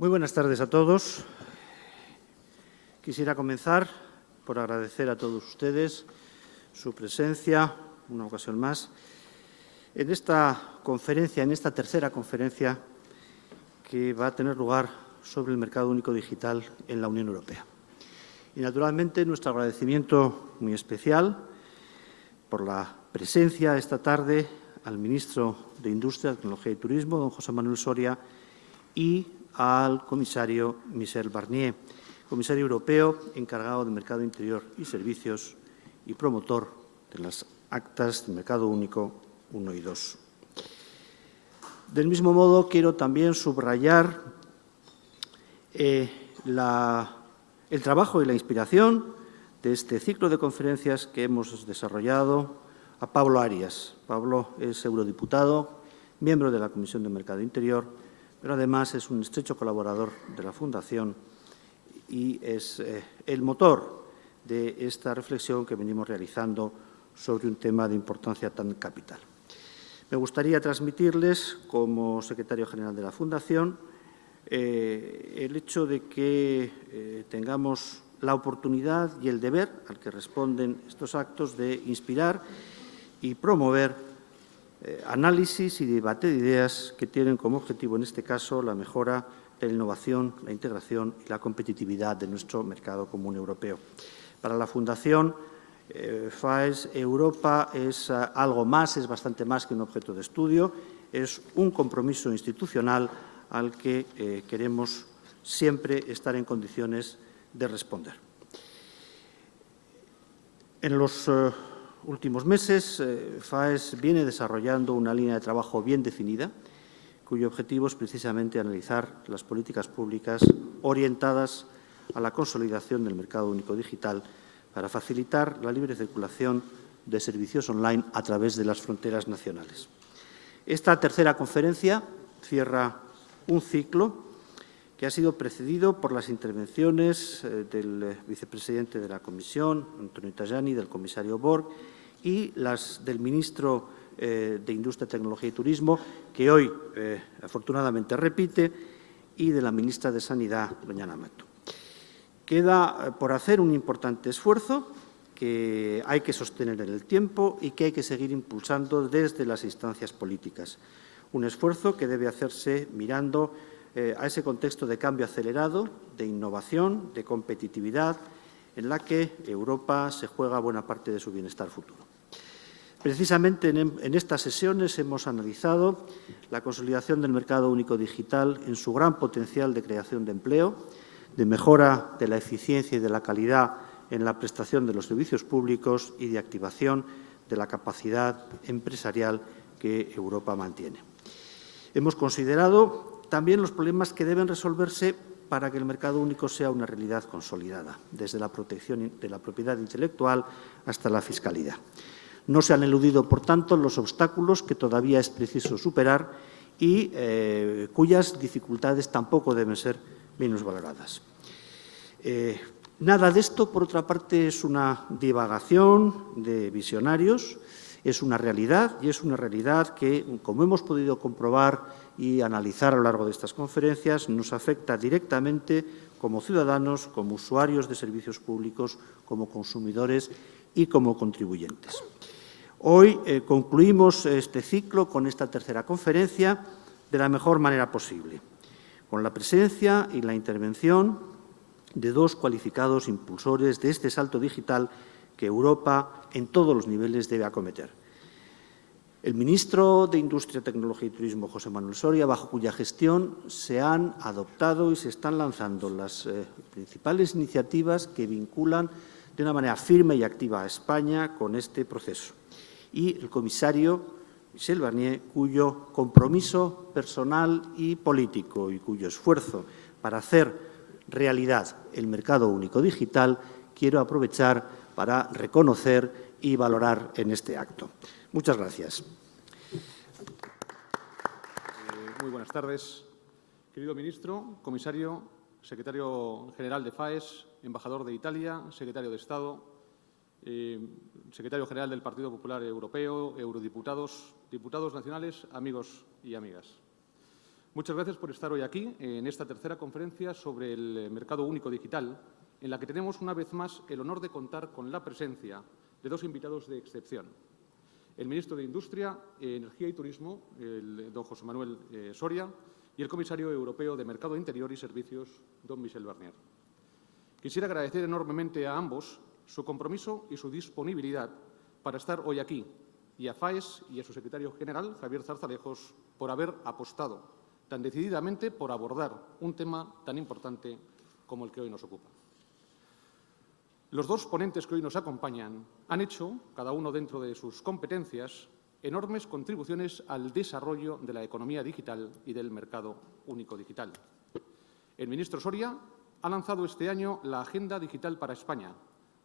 Muy buenas tardes a todos. Quisiera comenzar por agradecer a todos ustedes su presencia, una ocasión más, en esta conferencia, en esta tercera conferencia que va a tener lugar sobre el mercado único digital en la Unión Europea. Y, naturalmente, nuestro agradecimiento muy especial por la presencia esta tarde al ministro de Industria, Tecnología y Turismo, don José Manuel Soria, y al comisario Michel Barnier, comisario europeo encargado del mercado interior y servicios y promotor de las actas del mercado único 1 y 2. Del mismo modo, quiero también subrayar el trabajo y la inspiración de este ciclo de conferencias que hemos desarrollado a Pablo Arias. Pablo es eurodiputado, miembro de la Comisión de Mercado Interior, pero además es un estrecho colaborador de la Fundación y es el motor de esta reflexión que venimos realizando sobre un tema de importancia tan capital. Me gustaría transmitirles, como secretario general de la Fundación, el hecho de que tengamos la oportunidad y el deber al que responden estos actos de inspirar y promover análisis y debate de ideas que tienen como objetivo, en este caso, la mejora de la innovación, la integración y la competitividad de nuestro mercado común europeo. Para la Fundación FAES Europa es algo más, es bastante más que un objeto de estudio, es un compromiso institucional al que queremos siempre estar en condiciones de responder. En los últimos meses, FAES viene desarrollando una línea de trabajo bien definida, cuyo objetivo es precisamente analizar las políticas públicas orientadas a la consolidación del mercado único digital para facilitar la libre circulación de servicios online a través de las fronteras nacionales. Esta tercera conferencia cierra un ciclo que ha sido precedido por las intervenciones del vicepresidente de la Comisión, Antonio Tajani, del comisario Borg, y las del ministro de Industria, Tecnología y Turismo, que hoy, afortunadamente, repite, y de la ministra de Sanidad, doña Ana Mato. Queda por hacer un importante esfuerzo que hay que sostener en el tiempo y que hay que seguir impulsando desde las instancias políticas. Un esfuerzo que debe hacerse mirando a ese contexto de cambio acelerado, de innovación, de competitividad, en la que Europa se juega buena parte de su bienestar futuro. Precisamente en estas sesiones hemos analizado la consolidación del mercado único digital en su gran potencial de creación de empleo, de mejora de la eficiencia y de la calidad en la prestación de los servicios públicos y de activación de la capacidad empresarial que Europa mantiene. Hemos considerado también los problemas que deben resolverse para que el mercado único sea una realidad consolidada, desde la protección de la propiedad intelectual hasta la fiscalidad. No se han eludido, por tanto, los obstáculos que todavía es preciso superar y cuyas dificultades tampoco deben ser minusvaloradas. Nada de esto, por otra parte, es una divagación de visionarios, es una realidad y es una realidad que, como hemos podido comprobar y analizar a lo largo de estas conferencias, nos afecta directamente como ciudadanos, como usuarios de servicios públicos, como consumidores y como contribuyentes. Hoy concluimos este ciclo con esta tercera conferencia de la mejor manera posible, con la presencia y la intervención de dos cualificados impulsores de este salto digital que Europa en todos los niveles debe acometer. El ministro de Industria, Tecnología y Turismo, José Manuel Soria, bajo cuya gestión se han adoptado y se están lanzando las principales iniciativas que vinculan de una manera firme y activa a España con este proceso. Y el comisario Michel Barnier, cuyo compromiso personal y político y cuyo esfuerzo para hacer realidad el mercado único digital quiero aprovechar para reconocer y valorar en este acto. Muchas gracias. Muy buenas tardes. Querido ministro, comisario, secretario general de FAES, embajador de Italia, secretario de Estado, secretario general del Partido Popular Europeo, eurodiputados, diputados nacionales, amigos y amigas. Muchas gracias por estar hoy aquí, en esta tercera conferencia sobre el mercado único digital, en la que tenemos una vez más el honor de contar con la presencia de dos invitados de excepción. El ministro de Industria, Energía y Turismo, el don José Manuel Soria, y el comisario europeo de Mercado Interior y Servicios, don Michel Barnier. Quisiera agradecer enormemente a ambos su compromiso y su disponibilidad para estar hoy aquí, y a FAES y a su secretario general, Javier Zarzalejos, por haber apostado tan decididamente por abordar un tema tan importante como el que hoy nos ocupa. Los dos ponentes que hoy nos acompañan han hecho, cada uno dentro de sus competencias, enormes contribuciones al desarrollo de la economía digital y del mercado único digital. El ministro Soria ha lanzado este año la Agenda Digital para España,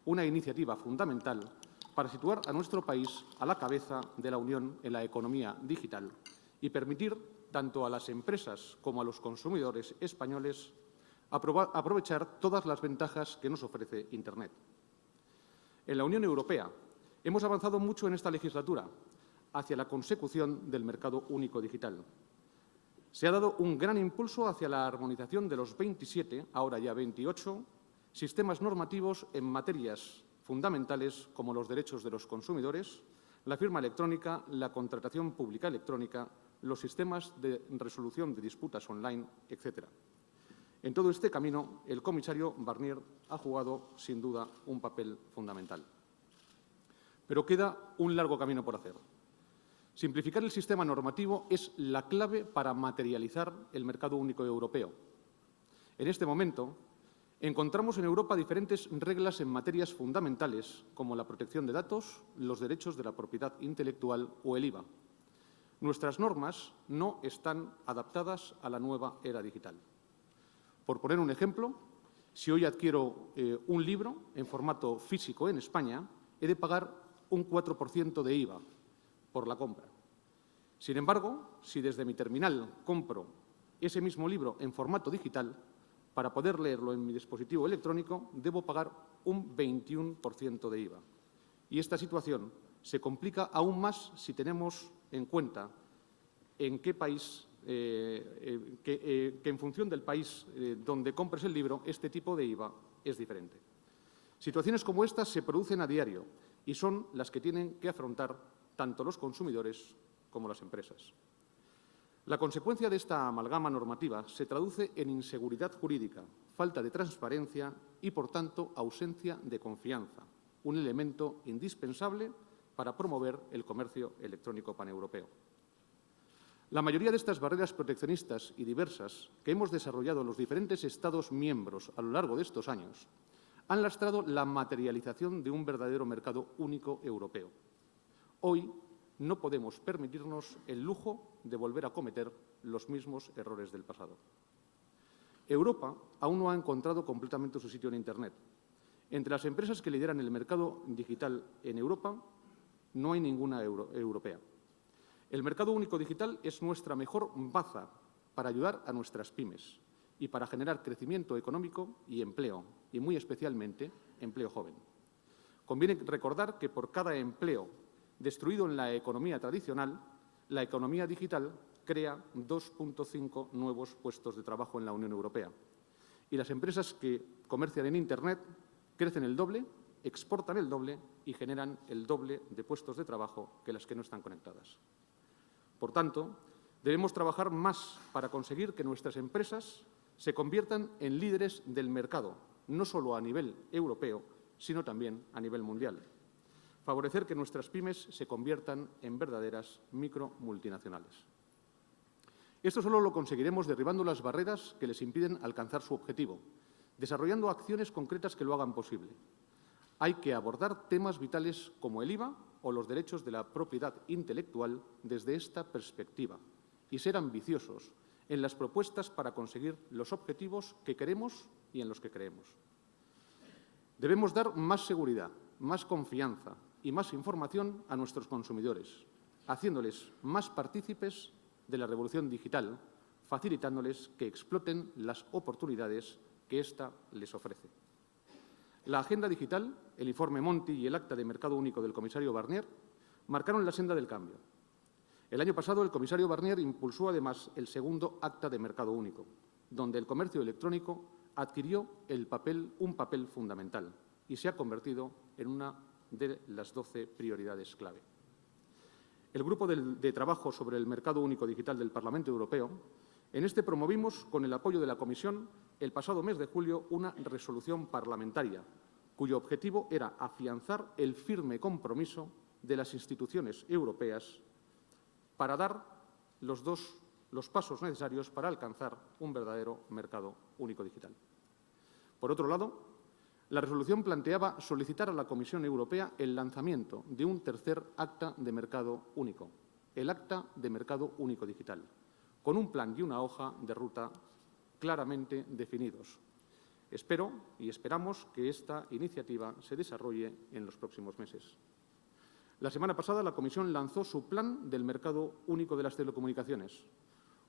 una iniciativa fundamental para situar a nuestro país a la cabeza de la Unión en la economía digital y permitir tanto a las empresas como a los consumidores españoles aprovechar todas las ventajas que nos ofrece Internet. En la Unión Europea hemos avanzado mucho en esta legislatura hacia la consecución del mercado único digital. Se ha dado un gran impulso hacia la armonización de los 27, ahora ya 28, sistemas normativos en materias fundamentales como los derechos de los consumidores, la firma electrónica, la contratación pública electrónica, los sistemas de resolución de disputas online, etc. En todo este camino, el comisario Barnier ha jugado, sin duda, un papel fundamental. Pero queda un largo camino por hacer. Simplificar el sistema normativo es la clave para materializar el mercado único europeo. En este momento, encontramos en Europa diferentes reglas en materias fundamentales, como la protección de datos, los derechos de la propiedad intelectual o el IVA. Nuestras normas no están adaptadas a la nueva era digital. Por poner un ejemplo, si hoy adquiero un libro en formato físico en España, he de pagar un 4% de IVA por la compra. Sin embargo, si desde mi terminal compro ese mismo libro en formato digital, para poder leerlo en mi dispositivo electrónico, debo pagar un 21% de IVA. Y esta situación se complica aún más si tenemos en cuenta en qué país, que en función del país donde compres el libro, este tipo de IVA es diferente. Situaciones como estas se producen a diario y son las que tienen que afrontar tanto los consumidores como las empresas. La consecuencia de esta amalgama normativa se traduce en inseguridad jurídica, falta de transparencia y, por tanto, ausencia de confianza, un elemento indispensable para promover el comercio electrónico paneuropeo. La mayoría de estas barreras proteccionistas y diversas que hemos desarrollado los diferentes Estados miembros a lo largo de estos años han lastrado la materialización de un verdadero mercado único europeo. Hoy no podemos permitirnos el lujo de volver a cometer los mismos errores del pasado. Europa aún no ha encontrado completamente su sitio en Internet. Entre las empresas que lideran el mercado digital en Europa, no hay ninguna europea. El mercado único digital es nuestra mejor baza para ayudar a nuestras pymes y para generar crecimiento económico y empleo, y muy especialmente empleo joven. Conviene recordar que por cada empleo destruido en la economía tradicional, la economía digital crea 2,5 nuevos puestos de trabajo en la Unión Europea. Y las empresas que comercian en Internet crecen el doble, exportan el doble y generan el doble de puestos de trabajo que las que no están conectadas. Por tanto, debemos trabajar más para conseguir que nuestras empresas se conviertan en líderes del mercado, no solo a nivel europeo, sino también a nivel mundial. Favorecer que nuestras pymes se conviertan en verdaderas micromultinacionales. Esto solo lo conseguiremos derribando las barreras que les impiden alcanzar su objetivo, desarrollando acciones concretas que lo hagan posible. Hay que abordar temas vitales como el IVA o los derechos de la propiedad intelectual desde esta perspectiva y ser ambiciosos en las propuestas para conseguir los objetivos que queremos y en los que creemos. Debemos dar más seguridad, más confianza y más información a nuestros consumidores, haciéndoles más partícipes de la revolución digital, facilitándoles que exploten las oportunidades que ésta les ofrece. La Agenda Digital, el informe Monti y el Acta de Mercado Único del comisario Barnier marcaron la senda del cambio. El año pasado, el comisario Barnier impulsó, además, el segundo Acta de Mercado Único, donde el comercio electrónico adquirió un papel fundamental y se ha convertido en una de las 12 prioridades clave. El Grupo de Trabajo sobre el Mercado Único Digital del Parlamento Europeo, en este promovimos, con el apoyo de la Comisión, el pasado mes de julio, una resolución parlamentaria, cuyo objetivo era afianzar el firme compromiso de las instituciones europeas para dar los pasos necesarios para alcanzar un verdadero mercado único digital. Por otro lado, la resolución planteaba solicitar a la Comisión Europea el lanzamiento de un tercer Acta de Mercado Único, el Acta de Mercado Único Digital, con un plan y una hoja de ruta claramente definidos. Espero y esperamos que esta iniciativa se desarrolle en los próximos meses. La semana pasada, la Comisión lanzó su Plan del Mercado Único de las Telecomunicaciones,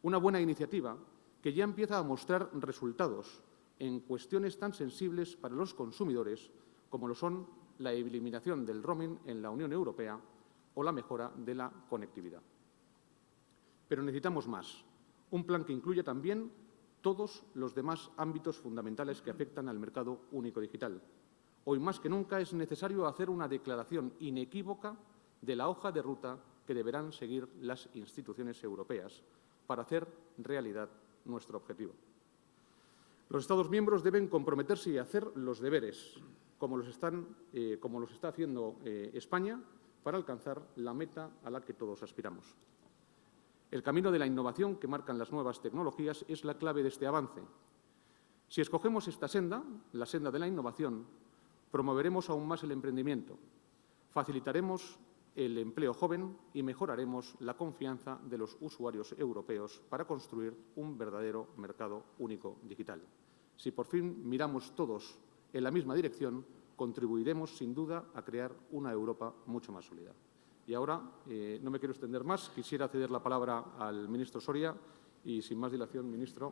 una buena iniciativa que ya empieza a mostrar resultados en cuestiones tan sensibles para los consumidores como lo son la eliminación del roaming en la Unión Europea o la mejora de la conectividad. Pero necesitamos más, un plan que incluya también todos los demás ámbitos fundamentales que afectan al mercado único digital. Hoy más que nunca es necesario hacer una declaración inequívoca de la hoja de ruta que deberán seguir las instituciones europeas para hacer realidad nuestro objetivo. Los Estados miembros deben comprometerse y hacer los deberes, como los está haciendo España, para alcanzar la meta a la que todos aspiramos. El camino de la innovación que marcan las nuevas tecnologías es la clave de este avance. Si escogemos esta senda, la senda de la innovación, promoveremos aún más el emprendimiento, facilitaremos el empleo joven y mejoraremos la confianza de los usuarios europeos para construir un verdadero mercado único digital. Si por fin miramos todos en la misma dirección, contribuiremos sin duda a crear una Europa mucho más sólida. Y ahora, no me quiero extender más, quisiera ceder la palabra al ministro Soria y, sin más dilación, ministro,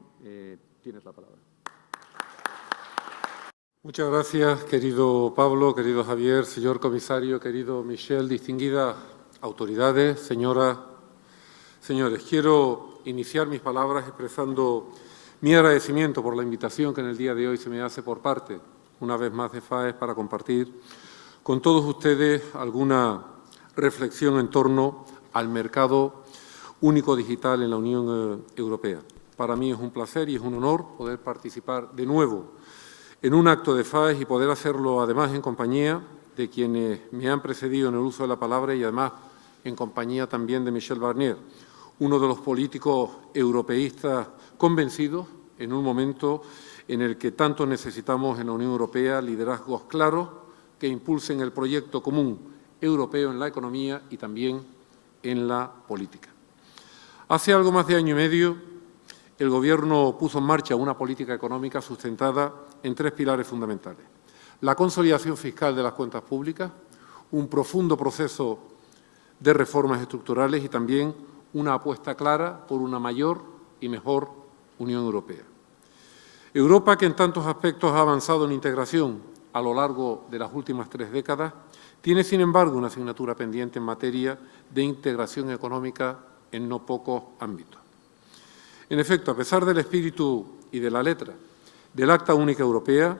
tienes la palabra. Muchas gracias, querido Pablo, querido Javier, señor comisario, querido Michel, distinguidas autoridades, señoras, señores. Quiero iniciar mis palabras expresando mi agradecimiento por la invitación que en el día de hoy se me hace por parte, una vez más, de FAES para compartir con todos ustedes alguna reflexión en torno al mercado único digital en la Unión Europea. Para mí es un placer y es un honor poder participar de nuevo en un acto de FAES y poder hacerlo además en compañía de quienes me han precedido en el uso de la palabra y además en compañía también de Michel Barnier, uno de los políticos europeístas convencidos en un momento en el que tanto necesitamos en la Unión Europea liderazgos claros que impulsen el proyecto común europeo en la economía y también en la política. Hace algo más de año y medio, el Gobierno puso en marcha una política económica sustentada en tres pilares fundamentales: la consolidación fiscal de las cuentas públicas, un profundo proceso de reformas estructurales y también una apuesta clara por una mayor y mejor Unión Europea. Europa, que en tantos aspectos ha avanzado en integración a lo largo de las últimas 3 décadas, tiene, sin embargo, una asignatura pendiente en materia de integración económica en no pocos ámbitos. En efecto, a pesar del espíritu y de la letra del Acta Única Europea,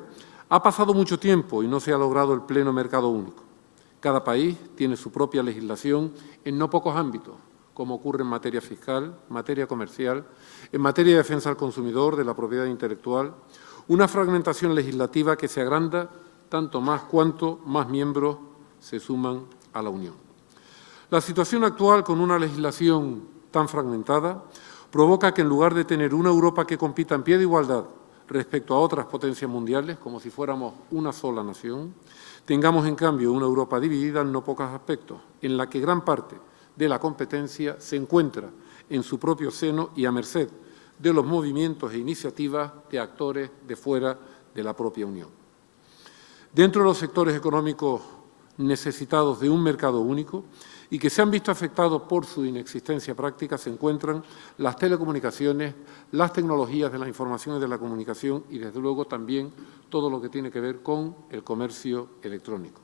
ha pasado mucho tiempo y no se ha logrado el pleno mercado único. Cada país tiene su propia legislación en no pocos ámbitos, como ocurre en materia fiscal, materia comercial, en materia de defensa al consumidor, de la propiedad intelectual, una fragmentación legislativa que se agranda tanto más cuanto más miembros se suman a la Unión. La situación actual, con una legislación tan fragmentada, provoca que, en lugar de tener una Europa que compita en pie de igualdad respecto a otras potencias mundiales, como si fuéramos una sola nación, tengamos, en cambio, una Europa dividida en no pocos aspectos, en la que gran parte de la competencia se encuentra en su propio seno y a merced de los movimientos e iniciativas de actores de fuera de la propia Unión. Dentro de los sectores económicos necesitados de un mercado único y que se han visto afectados por su inexistencia práctica se encuentran las telecomunicaciones, las tecnologías de la información y de la comunicación y, desde luego, también todo lo que tiene que ver con el comercio electrónico.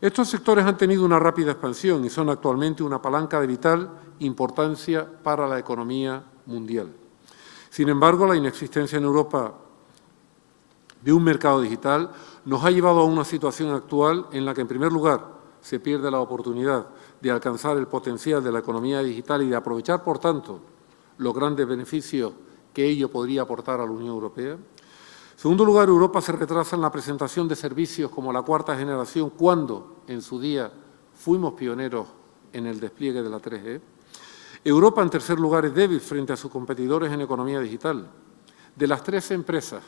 Estos sectores han tenido una rápida expansión y son actualmente una palanca de vital importancia para la economía mundial. Sin embargo, la inexistencia en Europa de un mercado digital nos ha llevado a una situación actual en la que, en primer lugar, se pierde la oportunidad de alcanzar el potencial de la economía digital y de aprovechar, por tanto, los grandes beneficios que ello podría aportar a la Unión Europea. En segundo lugar, Europa se retrasa en la presentación de servicios como la cuarta generación, cuando, en su día, fuimos pioneros en el despliegue de la 3G. Europa, en tercer lugar, es débil frente a sus competidores en economía digital. De las 13 empresas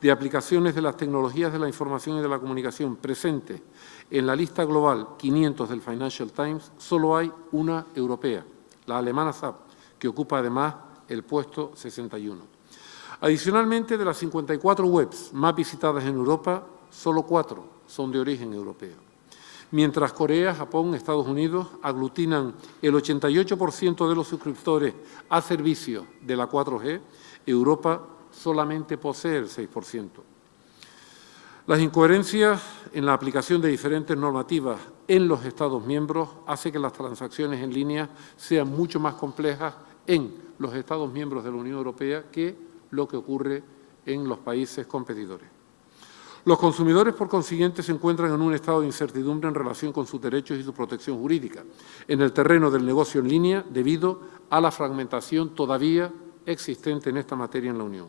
de aplicaciones de las tecnologías de la información y de la comunicación presentes en la lista global 500 del Financial Times, solo hay una europea, la alemana SAP, que ocupa además el puesto 61. Adicionalmente, de las 54 webs más visitadas en Europa, solo 4 son de origen europeo. Mientras Corea, Japón, Estados Unidos aglutinan el 88% de los suscriptores a servicios de la 4G, Europa solamente posee el 6%. Las incoherencias en la aplicación de diferentes normativas en los Estados miembros hace que las transacciones en línea sean mucho más complejas en los Estados miembros de la Unión Europea que lo que ocurre en los países competidores. Los consumidores, por consiguiente, se encuentran en un estado de incertidumbre en relación con sus derechos y su protección jurídica en el terreno del negocio en línea debido a la fragmentación todavía existente en esta materia en la Unión.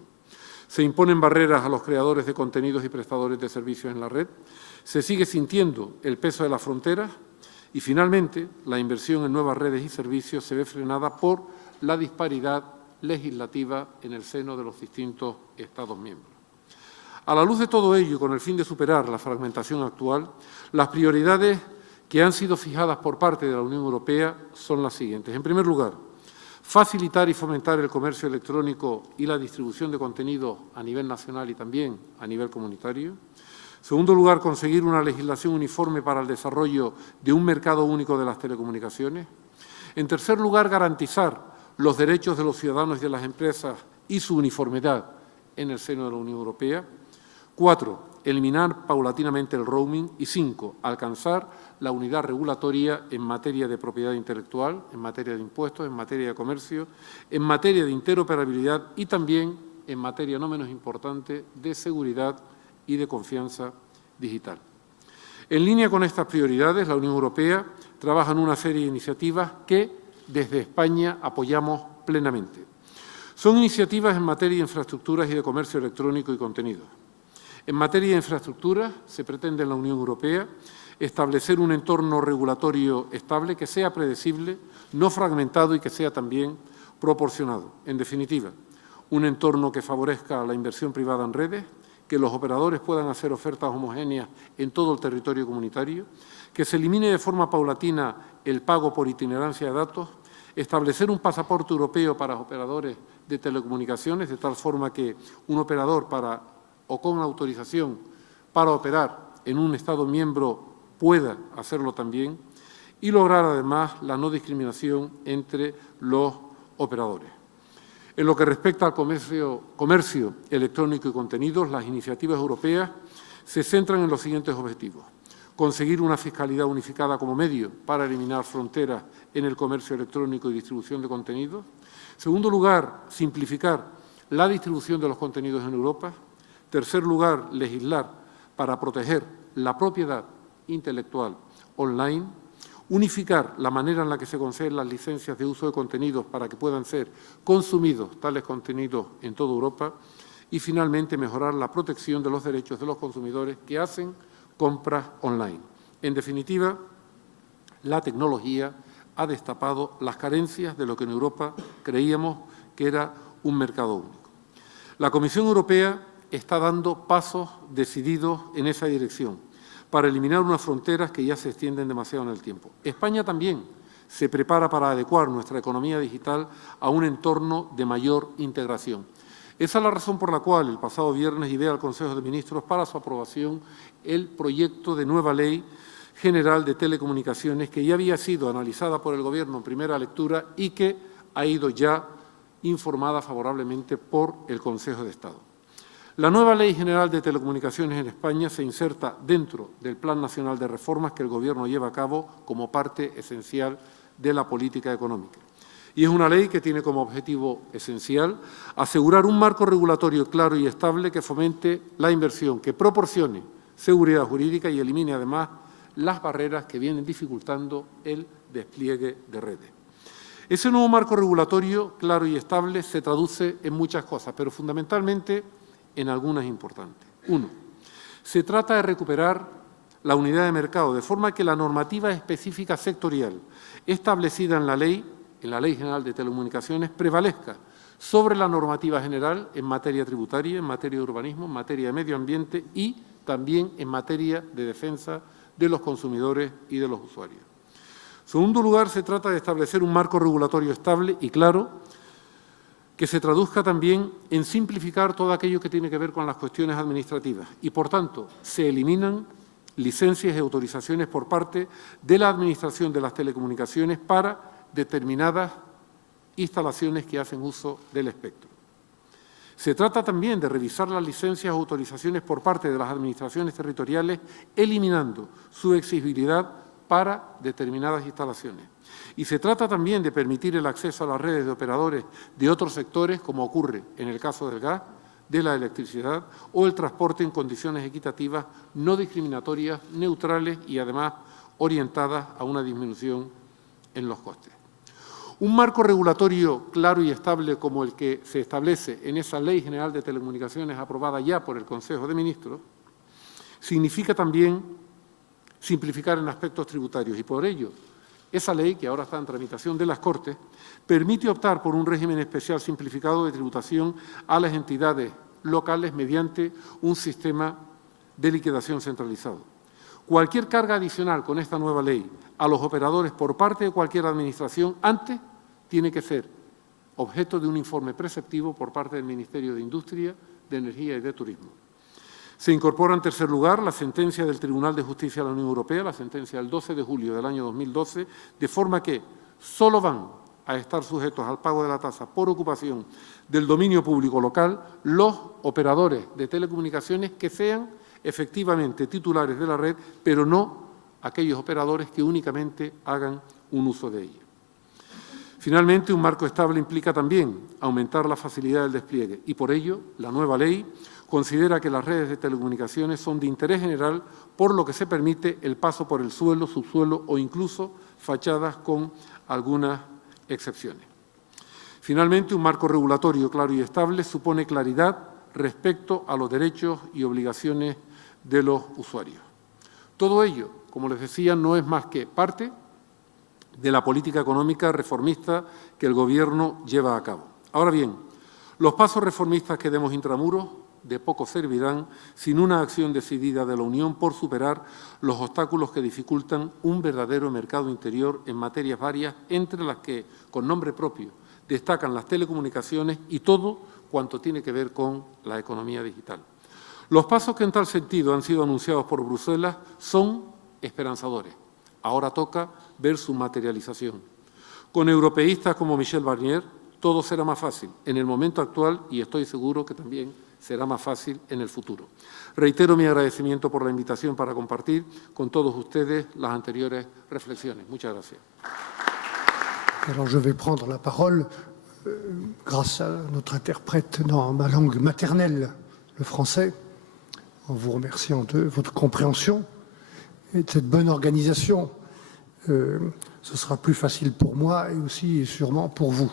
Se imponen barreras a los creadores de contenidos y prestadores de servicios en la red, se sigue sintiendo el peso de las fronteras y, finalmente, la inversión en nuevas redes y servicios se ve frenada por la disparidad legislativa en el seno de los distintos Estados miembros. A la luz de todo ello, y con el fin de superar la fragmentación actual, las prioridades que han sido fijadas por parte de la Unión Europea son las siguientes. En primer lugar, facilitar y fomentar el comercio electrónico y la distribución de contenidos a nivel nacional y también a nivel comunitario. En segundo lugar, conseguir una legislación uniforme para el desarrollo de un mercado único de las telecomunicaciones. En tercer lugar, garantizar los derechos de los ciudadanos y de las empresas y su uniformidad en el seno de la Unión Europea. 4, eliminar paulatinamente el roaming. Y 5, alcanzar la unidad regulatoria en materia de propiedad intelectual, en materia de impuestos, en materia de comercio, en materia de interoperabilidad y también en materia no menos importante de seguridad y de confianza digital. En línea con estas prioridades, la Unión Europea trabaja en una serie de iniciativas que desde España apoyamos plenamente. Son iniciativas en materia de infraestructuras y de comercio electrónico y contenidos. En materia de infraestructuras, se pretende en la Unión Europea establecer un entorno regulatorio estable que sea predecible, no fragmentado y que sea también proporcionado. En definitiva, un entorno que favorezca la inversión privada en redes, que los operadores puedan hacer ofertas homogéneas en todo el territorio comunitario, que se elimine de forma paulatina el pago por itinerancia de datos, establecer un pasaporte europeo para operadores de telecomunicaciones, de tal forma que un operador o con autorización para operar en un Estado miembro pueda hacerlo también, y lograr además la no discriminación entre los operadores. En lo que respecta al comercio electrónico y contenidos, las iniciativas europeas se centran en los siguientes objetivos: conseguir una fiscalidad unificada como medio para eliminar fronteras en el comercio electrónico y distribución de contenidos. En segundo lugar, simplificar la distribución de los contenidos en Europa. En tercer lugar, legislar para proteger la propiedad intelectual online. Unificar la manera en la que se conceden las licencias de uso de contenidos para que puedan ser consumidos tales contenidos en toda Europa. Y, finalmente, mejorar la protección de los derechos de los consumidores que hacen compras online. En definitiva, la tecnología ha destapado las carencias de lo que en Europa creíamos que era un mercado único. La Comisión Europea está dando pasos decididos en esa dirección para eliminar unas fronteras que ya se extienden demasiado en el tiempo. España también se prepara para adecuar nuestra economía digital a un entorno de mayor integración. Esa es la razón por la cual el pasado viernes llevé al Consejo de Ministros para su aprobación el proyecto de nueva Ley General de Telecomunicaciones, que ya había sido analizada por el Gobierno en primera lectura y que ha ido ya informada favorablemente por el Consejo de Estado. La nueva Ley General de Telecomunicaciones en España se inserta dentro del Plan Nacional de Reformas que el Gobierno lleva a cabo como parte esencial de la política económica. Y es una ley que tiene como objetivo esencial asegurar un marco regulatorio claro y estable que fomente la inversión, que proporcione seguridad jurídica y elimine además las barreras que vienen dificultando el despliegue de redes. Ese nuevo marco regulatorio claro y estable se traduce en muchas cosas, pero fundamentalmente en algunas importantes. Uno, se trata de recuperar la unidad de mercado, de forma que la normativa específica sectorial establecida en la Ley General de Telecomunicaciones prevalezca sobre la normativa general en materia tributaria, en materia de urbanismo, en materia de medio ambiente y también en materia de defensa de los consumidores y de los usuarios. En segundo lugar, se trata de establecer un marco regulatorio estable y claro que se traduzca también en simplificar todo aquello que tiene que ver con las cuestiones administrativas y, por tanto, se eliminan licencias y autorizaciones por parte de la Administración de las Telecomunicaciones para determinadas instalaciones que hacen uso del espectro. Se trata también de revisar las licencias o autorizaciones por parte de las administraciones territoriales, eliminando su exigibilidad para determinadas instalaciones. Y se trata también de permitir el acceso a las redes de operadores de otros sectores, como ocurre en el caso del gas, de la electricidad o el transporte en condiciones equitativas, no discriminatorias, neutrales y, además, orientadas a una disminución en los costes. Un marco regulatorio claro y estable como el que se establece en esa Ley General de Telecomunicaciones aprobada ya por el Consejo de Ministros significa también simplificar en aspectos tributarios y, por ello, esa ley, que ahora está en tramitación de las Cortes, permite optar por un régimen especial simplificado de tributación a las entidades locales mediante un sistema de liquidación centralizado. Cualquier carga adicional con esta nueva ley a los operadores por parte de cualquier administración antes tiene que ser objeto de un informe preceptivo por parte del Ministerio de Industria, de Energía y de Turismo. Se incorpora, en tercer lugar, la sentencia del Tribunal de Justicia de la Unión Europea, la sentencia del 12 de julio del año 2012, de forma que solo van a estar sujetos al pago de la tasa por ocupación del dominio público local los operadores de telecomunicaciones que sean efectivamente titulares de la red, pero no aquellos operadores que únicamente hagan un uso de ella. Finalmente, un marco estable implica también aumentar la facilidad del despliegue y, por ello, la nueva ley considera que las redes de telecomunicaciones son de interés general, por lo que se permite el paso por el suelo, subsuelo o incluso fachadas con algunas excepciones. Finalmente, un marco regulatorio claro y estable supone claridad respecto a los derechos y obligaciones de los usuarios. Todo ello, como les decía, no es más que parte de la política económica reformista que el Gobierno lleva a cabo. Ahora bien, los pasos reformistas que demos intramuros de poco servirán sin una acción decidida de la Unión por superar los obstáculos que dificultan un verdadero mercado interior en materias varias, entre las que, con nombre propio, destacan las telecomunicaciones y todo cuanto tiene que ver con la economía digital. Los pasos que en tal sentido han sido anunciados por Bruselas son esperanzadores. Ahora toca ver su materialización. Con europeístas como Michel Barnier, todo será más fácil en el momento actual y estoy seguro que también será más fácil en el futuro. Reitero mi agradecimiento por la invitación para compartir con todos ustedes las anteriores reflexiones. Muchas gracias. Alors je vais prendre la parole grâce à notre interprète dans ma langue maternelle, le français, en vous remerciant de votre compréhension et de cette bonne organisation. Ce sera plus facile pour moi et aussi et sûrement pour vous.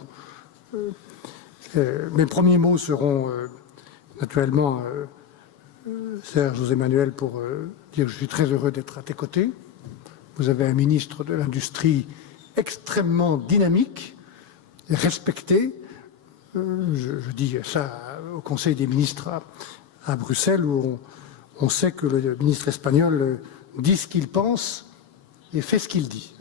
Mes premiers mots seront naturellement, Serge José Manuel, pour dire que je suis très heureux d'être à tes côtés. Vous avez un ministre de l'Industrie extrêmement dynamique et respecté. Je dis ça au Conseil des ministres à Bruxelles, où on sait que le ministre espagnol dit ce qu'il pense et fait ce qu'il dit.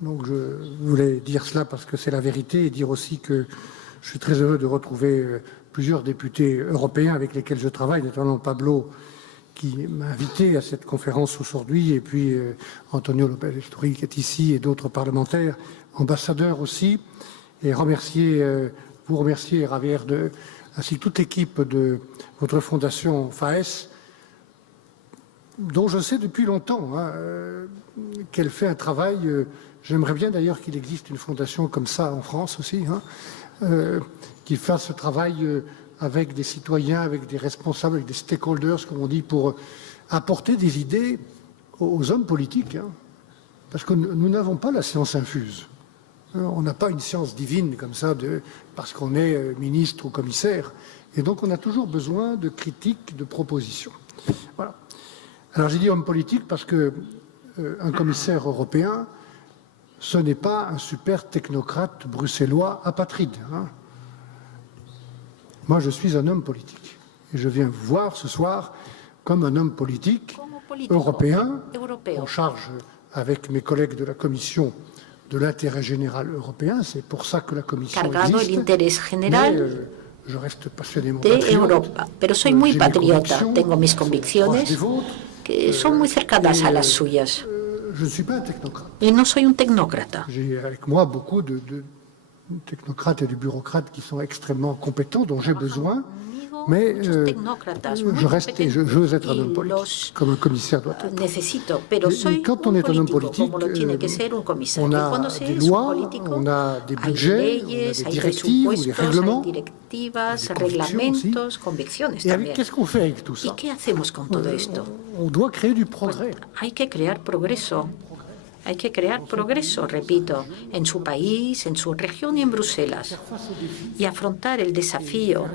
Donc je voulais dire cela parce que c'est la vérité et dire aussi que je suis très heureux de retrouver plusieurs députés européens avec lesquels je travaille, notamment Pablo, qui m'a invité à cette conférence aujourd'hui, et puis Antonio López-Istúriz qui est ici, et d'autres parlementaires, ambassadeurs aussi, et vous remercier, Javier, ainsi que toute l'équipe de votre fondation FAES, dont je sais depuis longtemps qu'elle fait un travail. J'aimerais bien d'ailleurs qu'il existe une fondation comme ça en France aussi, qui fasse ce travail avec des citoyens, avec des responsables, avec des stakeholders, comme on dit, pour apporter des idées aux hommes politiques. Parce que nous n'avons pas la science infuse. On n'a pas une science divine comme ça parce qu'on est ministre ou commissaire. Et donc on a toujours besoin de critiques, de propositions. Voilà. Alors j'ai dit homme politique parce qu'un commissaire européen, ce n'est pas un super technocrate bruxellois apatride. Moi, je suis un homme politique. Et je viens vous voir ce soir comme un homme politique européen, en charge avec mes collègues de la Commission de l'intérêt général européen. C'est pour ça que la Commission existe. Je reste passionnément patriote. Pero soy muy patriota. Tengo mis convicciones que son muy cercanas a las suyas. Je ne suis pas un technocrate. Y no soy un tecnócrata. J'ai avec moi beaucoup de technocrates et de bureaucrates qui sont extrêmement compétents, dont j'ai besoin. Mais je reste et j'ose être un homme politique, comme un commissaire doit être. Et quand on est un homme politique, on a des lois, on a des budgets, on a des directives, ou des règlements, des convictions aussi. Et qu'est-ce qu'on fait avec tout ça? On doit créer du progrès. Hay que crear progreso, repito, en su país, en su región y en Bruselas, y afrontar el desafío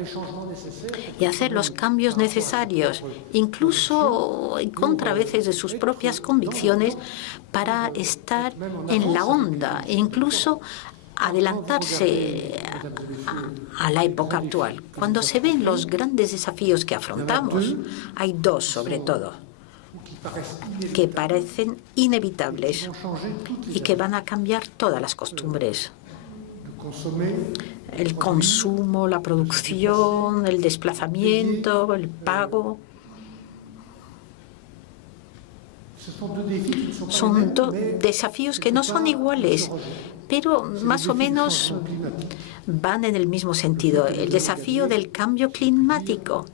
y hacer los cambios necesarios, incluso en contra a veces de sus propias convicciones, para estar en la onda e incluso adelantarse a la época actual. Cuando se ven los grandes desafíos que afrontamos, hay dos sobre todo, que parecen inevitables y que van a cambiar todas las costumbres. El consumo, la producción, el desplazamiento, el pago. Son dos desafíos que no son iguales, pero más o menos van en el mismo sentido. El desafío del cambio climático.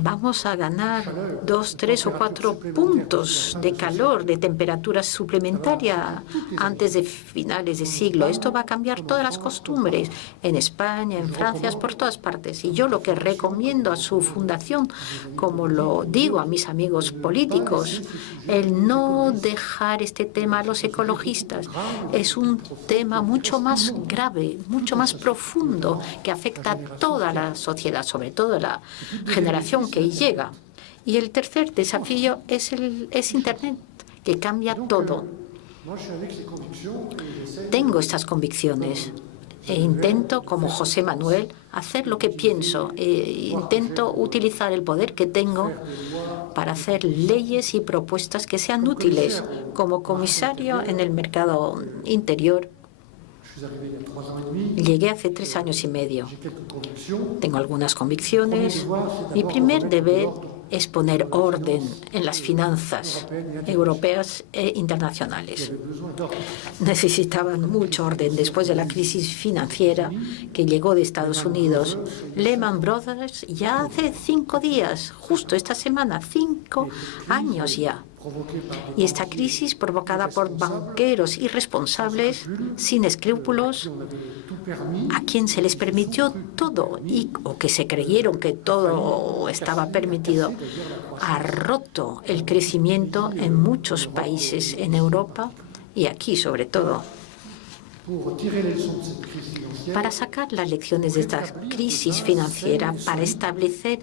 Vamos a ganar 2, 3 o 4 puntos de calor, de temperatura suplementaria antes de finales de siglo. Esto va a cambiar todas las costumbres en España, en Francia, por todas partes. Y yo lo que recomiendo a su fundación, como lo digo a mis amigos políticos, el no dejar este tema a los ecologistas. Es un tema mucho más grave, mucho más profundo, que afecta a toda la sociedad, sobre todo a la generación que llega. Y el tercer desafío es Internet, que cambia todo. Tengo estas convicciones e intento, como José Manuel, hacer lo que pienso. Intento utilizar el poder que tengo para hacer leyes y propuestas que sean útiles. Como comisario en el mercado interior, llegué hace 3 años y medio. Tengo algunas convicciones. Mi primer deber es poner orden en las finanzas europeas e internacionales. Necesitaban mucho orden después de la crisis financiera que llegó de Estados Unidos. Lehman Brothers ya hace 5 días, justo esta semana, 5 años ya. Y esta crisis provocada por banqueros irresponsables, sin escrúpulos, a quien se les permitió todo o que se creyeron que todo estaba permitido, ha roto el crecimiento en muchos países en Europa y aquí sobre todo. Para sacar las lecciones de esta crisis financiera, para establecer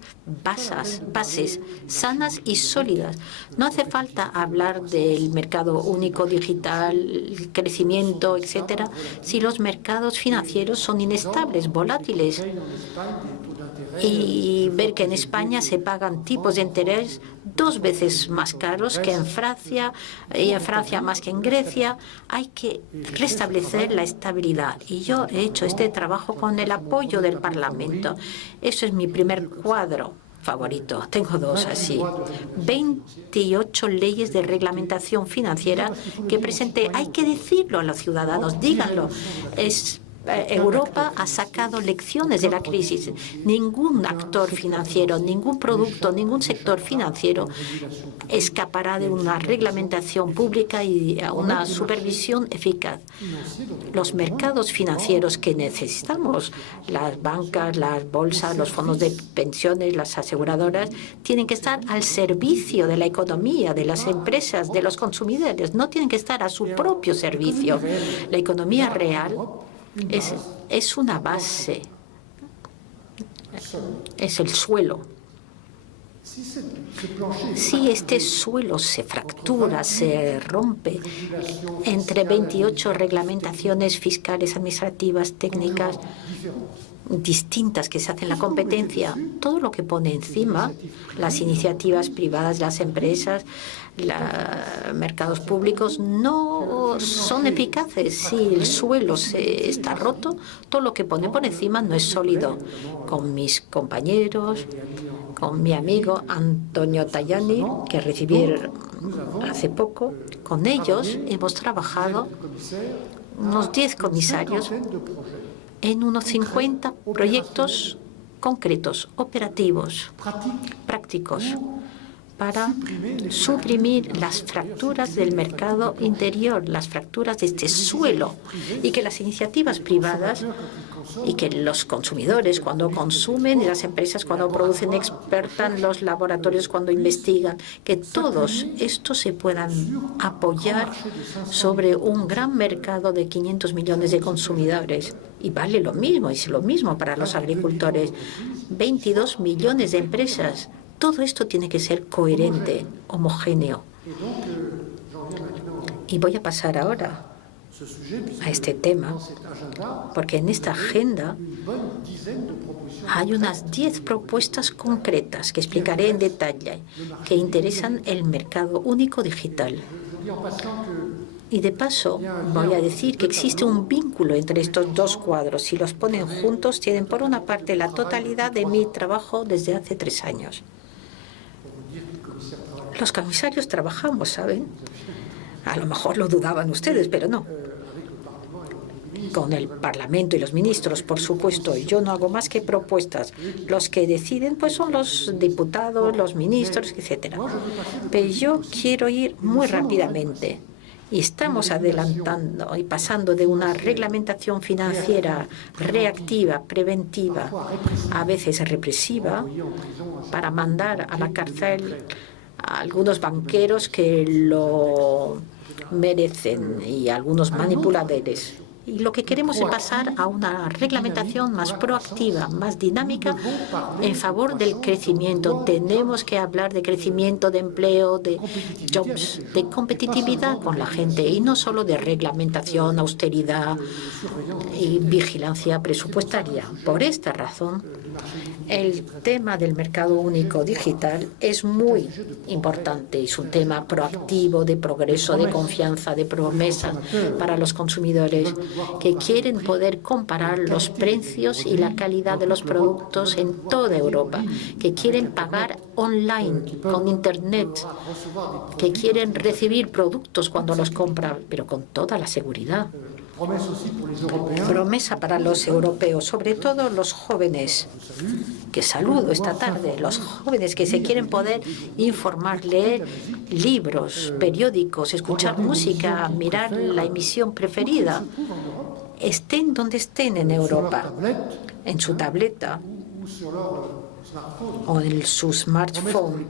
bases sanas y sólidas. No hace falta hablar del mercado único digital, crecimiento, etcétera, si los mercados financieros son inestables, volátiles. Y ver que en España se pagan tipos de interés 2 veces más caros que en Francia, y en Francia más que en Grecia. Hay que restablecer la estabilidad. Y yo he hecho este trabajo con el apoyo del Parlamento. Eso es mi primer cuadro favorito. Tengo 2 así. 28 leyes de reglamentación financiera que presenté. Hay que decirlo a los ciudadanos, díganlo. Es Europa ha sacado lecciones de la crisis. Ningún actor financiero, ningún producto, ningún sector financiero escapará de una reglamentación pública y a una supervisión eficaz. Los mercados financieros que necesitamos, las bancas, las bolsas, los fondos de pensiones, las aseguradoras, tienen que estar al servicio de la economía, de las empresas, de los consumidores. No tienen que estar a su propio servicio. La economía real es una base, es el suelo. Si este suelo se fractura, se rompe entre 28 reglamentaciones fiscales, administrativas, técnicas distintas que se hacen en la competencia, todo lo que pone encima, las iniciativas privadas, las empresas, los mercados públicos, no son eficaces. Si el suelo está roto, todo lo que pone por encima no es sólido. Con mis compañeros, con mi amigo Antonio Tajani, que recibí hace poco, con ellos hemos trabajado unos 10 comisarios en unos 50 proyectos concretos, operativos, prácticos, para suprimir las fracturas del mercado interior, las fracturas de este suelo, y que las iniciativas privadas y que los consumidores cuando consumen, y las empresas cuando producen, expertan, los laboratorios cuando investigan, que todos estos se puedan apoyar sobre un gran mercado de 500 millones de consumidores. Y vale lo mismo, es lo mismo para los agricultores. 22 millones de empresas. Todo esto tiene que ser coherente, homogéneo. Y voy a pasar ahora a este tema, porque en esta agenda hay unas 10 propuestas concretas que explicaré en detalle, que interesan el mercado único digital. Y de paso voy a decir que existe un vínculo entre estos dos cuadros. Si los ponen juntos, tienen por una parte la totalidad de mi trabajo desde hace 3 años. Los comisarios trabajamos, ¿saben? A lo mejor lo dudaban ustedes, pero no. Con el Parlamento y los ministros, por supuesto. Yo no hago más que propuestas. Los que deciden pues son los diputados, los ministros, etcétera. Pero yo quiero ir muy rápidamente. Y estamos adelantando y pasando de una reglamentación financiera reactiva, preventiva, a veces represiva, para mandar a la cárcel a algunos banqueros que lo merecen y a algunos manipuladores. Y lo que queremos es pasar a una reglamentación más proactiva, más dinámica, en favor del crecimiento. Tenemos que hablar de crecimiento, de empleo, de jobs, de competitividad con la gente, y no solo de reglamentación, austeridad y vigilancia presupuestaria. Por esta razón, el tema del mercado único digital es muy importante. Es un tema proactivo, de progreso, de confianza, de promesa para los consumidores, que quieren poder comparar los precios y la calidad de los productos en toda Europa, que quieren pagar online, con Internet, que quieren recibir productos cuando los compran, pero con toda la seguridad. Promesa para los europeos, sobre todo los jóvenes, que saludo esta tarde, los jóvenes que se quieren poder informar, leer libros, periódicos, escuchar música, mirar la emisión preferida, estén donde estén en Europa, en su tableta o en su smartphone.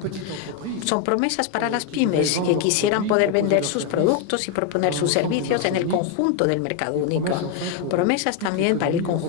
Son promesas para las pymes que quisieran poder vender sus productos y proponer sus servicios en el conjunto del mercado único. Promesas también para el conjunto